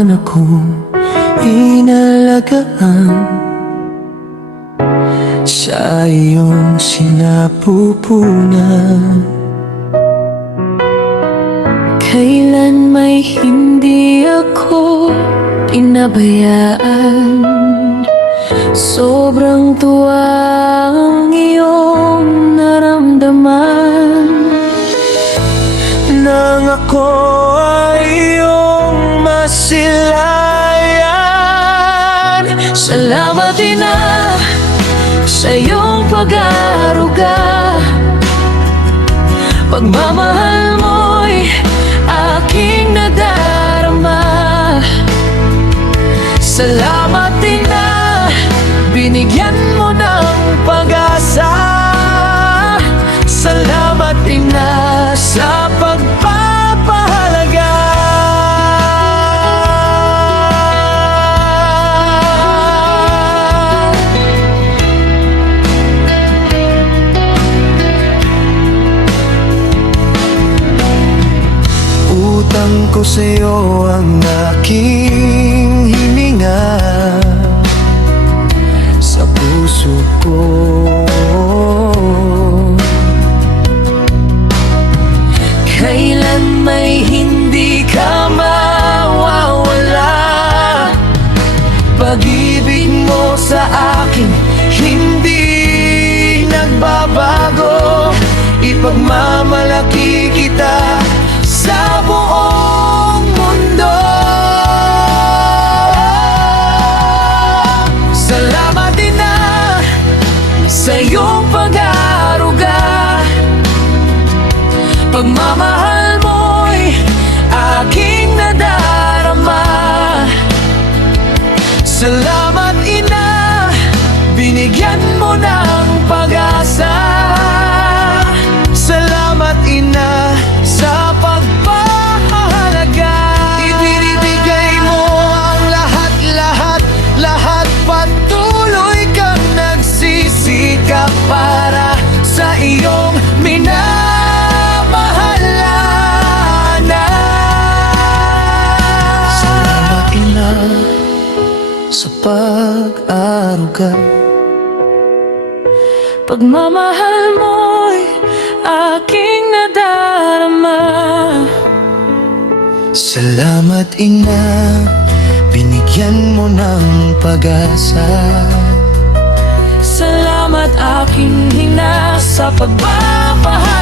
naman akong inalagaan sa iyong sinapupunan. Kailan may hindi ako pinabayaan. Sobrang tuwa ang iyong naramdaman nang ako ay iyong masilayan. Salamat Ina sa iyong pag-aaruga. Pagmamahal mo'y aking nadarama. Salamat Ina, binigyan mo ng pag-asa. Salamat Ina sa pagpapahalaga. Utang ko sa'yo ang aking hininga sa puso ko. Kailan may hindi ka mawawala. Pag-ibig mo sa akin hindi nagbabago. Ipagmamalaki kita sa buong mundo. Salamat Ina sa iyong pag-aaruga. Pagmamahal mo'y aking nadarama. Salamat Ina, binigyan mo ng pag-asa. Salamat Ina sa pagpapahalaga. Ibinibigay mo ang lahat-lahat, lahat. Patuloy kang nagsisikap para sa iyong minamahalan. Salamat Ina sa pag-aaruga. Pagmamahal mo'y aking nadarama. Salamat Ina, binigyan mo ng pag-asa. Salamat aking Ina sa pagpapahalaga.